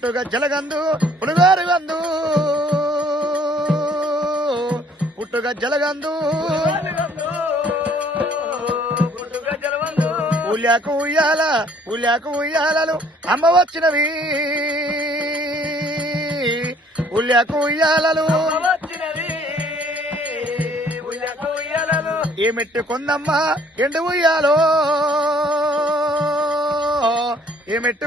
పుట్టుగా జలగందు పులుగారు గందు పుట్టుగా జలగందు. ఉల్లాకు ఉయ్యాల ఉల్లాకు ఉయ్యాలలు అమ్మ వచ్చినవి. ఉల్లాకు ఉయ్యాలలు. ఏమెట్టు ఎండు ఉయ్యాలో. ఏమెట్టు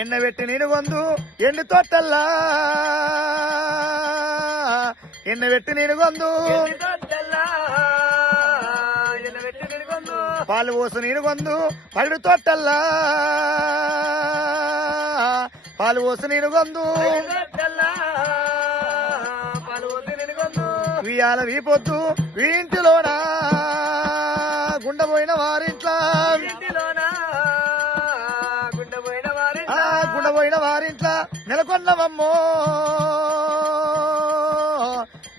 ఎన్న పెట్టి నేను కొందు ఎండు తోటల్లా? ఎన్న పెట్టి నేను కొందు పాలు పోసు నేను కొందు పళ్ళు తోటల్లా? పాలు పోసు నేను కొందు వియాల వీపొద్దు వీంటిలోనా? గుండెపోయిన వారింట్లా ఆ నెలకొన్నవమ్మో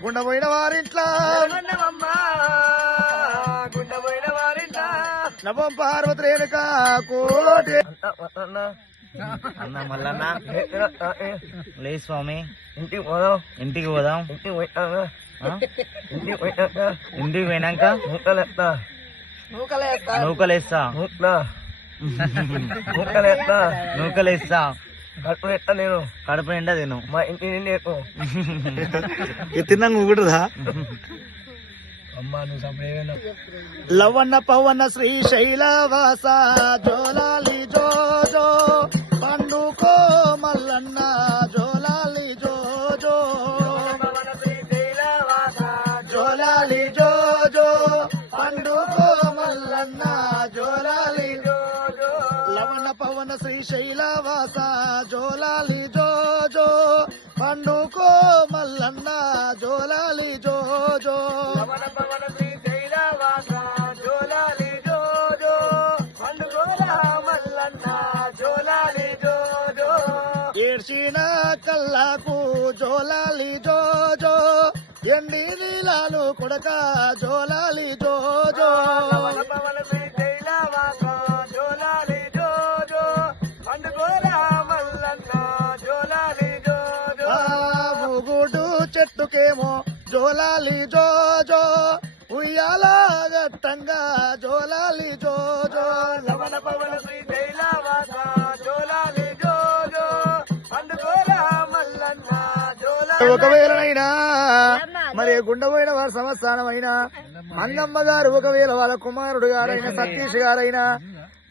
గుండెపోయిన వారింట్లా. నవం పార్వతి రేణుక కోటి. అన్న మల్లన్న. లే స్వామి. ఇంటికి పోదాం. ఇంటికి పోదాం. ఇంటికి పోయినాక? ఇంటికి పోయినాక ఇంటికి పోయినాక? మూకలేస్తా. నూకలేస్తా మూట్లా మూకలేస్తా. నూకలేస్తా కడుపు ఎత్తా నేను కడుపు నిండా తిను. మా ఇంటి నుండి ఎక్కువ. తిన్నాక ఊగుడుదా? అమ్మా నువ్వు పవన శ్రీశైలవాస జోలాలి జోలాలి జో జో ఎండి నీలాలు కొడక జోలాలి జో జో చెట్టుకేమో జోలాలి జో జో ఉయ్యాల గట్టంగా జోలాలి జో జో లవణ పవన శ్రీ ఒకవేళనైనా మరి గుండెపోయిన వారి సంస్థానమైనా మంగమ్మ గారు. ఒకవేళ వాళ్ళ కుమారుడు గారైన సతీష్ గారైనా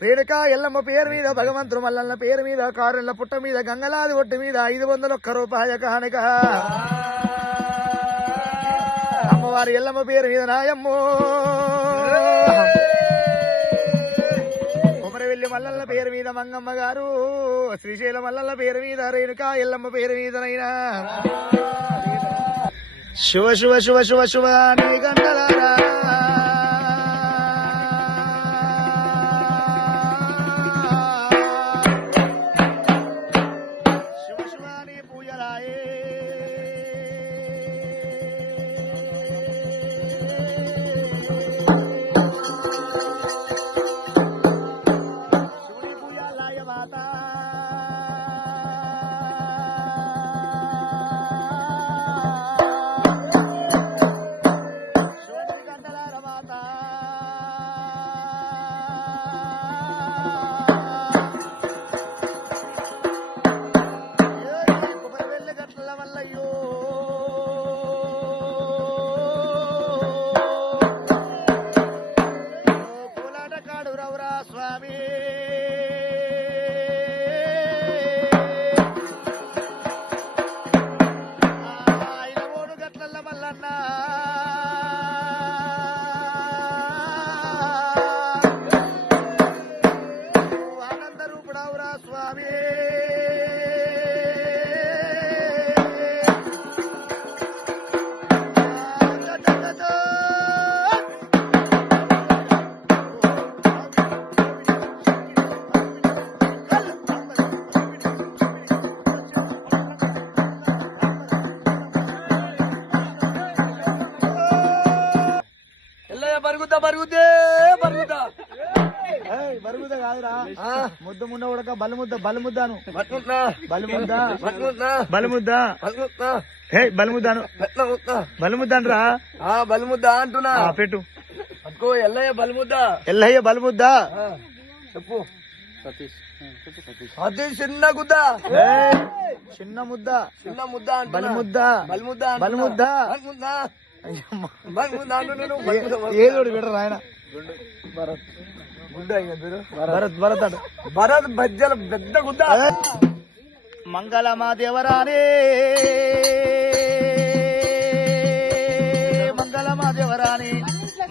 రేణుకా ఎల్లమ్మ పేరు మీద భగవంతుడు మల్లన్న పేరు మీద కారుల పుట్ట మీద గంగలాది ఒట్టు మీద ఐదు వందల ఒక్క రూపాయ కానుక అమ్మవారి ఎల్లమ్మ పేరు మీద నాయమ్మో. కొమరవెల్లి మల్లన్న పేరు మీద మంగమ్మ గారు. శ్రీశైల వల్ల పేరు మీద రేణుకా ఎల్లమ్మ పేరు మీదనైనా. శివ శివ శివ శివ శివ నీ గంటలారా. పరుగుతే పరుగుతా బరుముద్ద కాదురా. ముద్ద మున్న ఉడక బలి ముద్ద బలి ముద్దాను పట్టుకుంటున్నా బలి ముద్ద పట్టుకుంటున్నా బలి ముద్ద పట్టుకుంటున్నా హే బలి ముద్దాను పెట్టినా బలి ముద్ద అనరా ఆ బలిముద్ద అంటున్నా పెట్టు. పట్టుకో ఎల్లయ్య బలిముద్ద ఎల్లయ్య బలి ముద్ద ఆ, చెప్పు. అది చిన్న గుద్ద. చిన్న ముద్ద. చిన్న ముద్ద బలి అంటున్నా ముద్ద బలిముద్ద బలిముద్ద. బలిముద్ద అయ్యమ్మ. బలిముద్ద అంటున్నాను ఏ- ఏదోడు విడరా ఆయన? భరత్. గుడ్డ భరత్. భరత్. అట భరత్ బజ్జల పెద్ద గుద్ద మంగళమా దేవరానే మంగళమా దేవరాని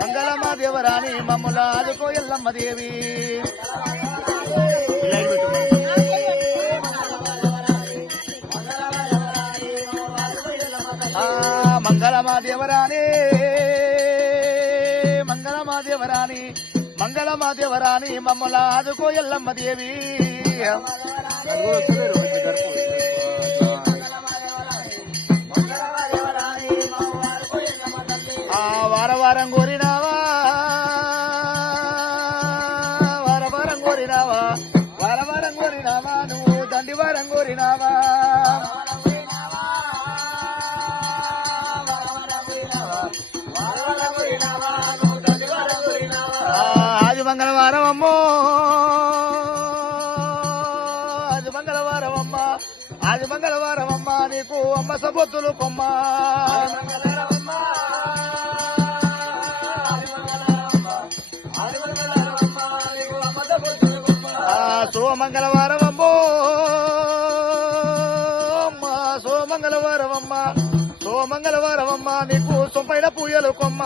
మంగళమా దేవరాని మమ్ముల ఆదుకో ఎల్లమ్మ దేవి ఆ మంగళమాదేవరాణి. మంగళమాదేవరాణి మంగళమాదేవరాణి మమ్మల ఆదుకో ఎల్లమ్మ దేవి. ఆ వారవారం కోరినావా? వారవారం కోరినావా? వారవారం కోరినావా? నువ్వు దండి వారం కోరినావా? ఆది మంగళవారం అమ్మ నీకు అమ్మ సబొత్తులు కొమ్మ. సోమంగళవారం అమ్మో. అమ్మ సోమంగళవారం అమ్మ సోమంగళవారం అమ్మ నీకు సొంపైన పూయలు కొమ్మ.